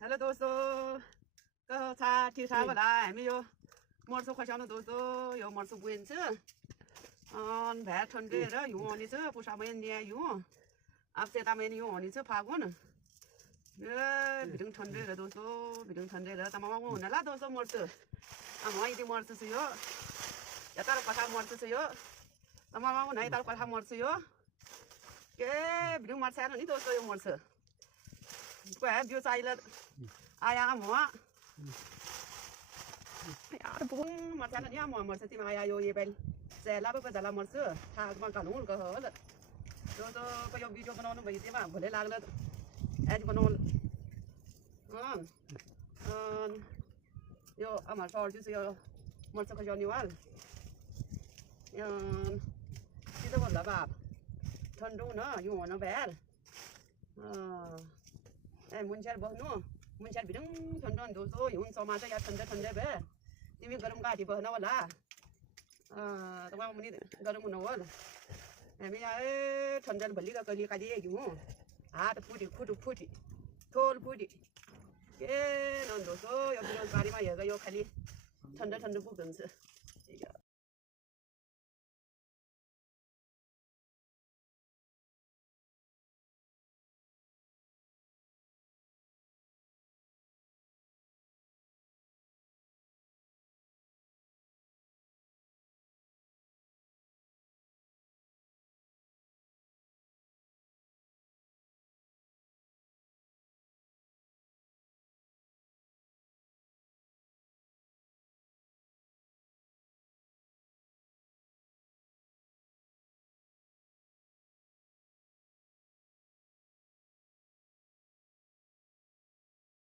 hello दोस्तों तो सा ठीक ठाक होला हामी यो मर्सो खसाउनु दोस्तों यो मर्सो बुइन्छ अन भ्या ठन्डेर हिउँ आउने छ पुसा महिना न्या हिउँ अब सेता महिना हिउँ आउने छ फागुन ए भिडिङ ठन्डेर दोस्तों भिडिङ ठन्डेर तमाम हुन ला दोस्तों मर्सो अब माइती मर्सो छ यो यता कथा मर्सो छ यो तमाम हुन यता कथा मर्सो यो के भिडिङ मर्छ नि दोस्तों यो मर्सो Quẻ đưa say lên ai am hả यार बुम मरसा न या मरसा तिमी आया यो ये बेल जेला पे जेला मर्छु थाहा म कानुन को हो ल तो को यो भिडियो बनाउनु भयो तिमी भोले लाग्ला एज बनाउन यो अमर सर चाहिँ यो मर्छ को जनिवाल सिधो बोल्दा बाप ठन्डो न यो हुन बेल ए मुन्चर बस्नु मुन्चर भिडिङ ठन्डो दोस्तों हिउँ समाज या ठन्डा ठन्डा भए तिमी गरम गाडी बस्न होला तपाईँ पनि गरम हुनु होला हामी आए ठन्डा भोलि कहिले कहिले हिउँ हात फुटी खुटु फुटी थोल फुटी के नन दोस्तों यो बेरोजगारीमा हेरेर यो खालि ठन्डा ठन्डा पुग्छ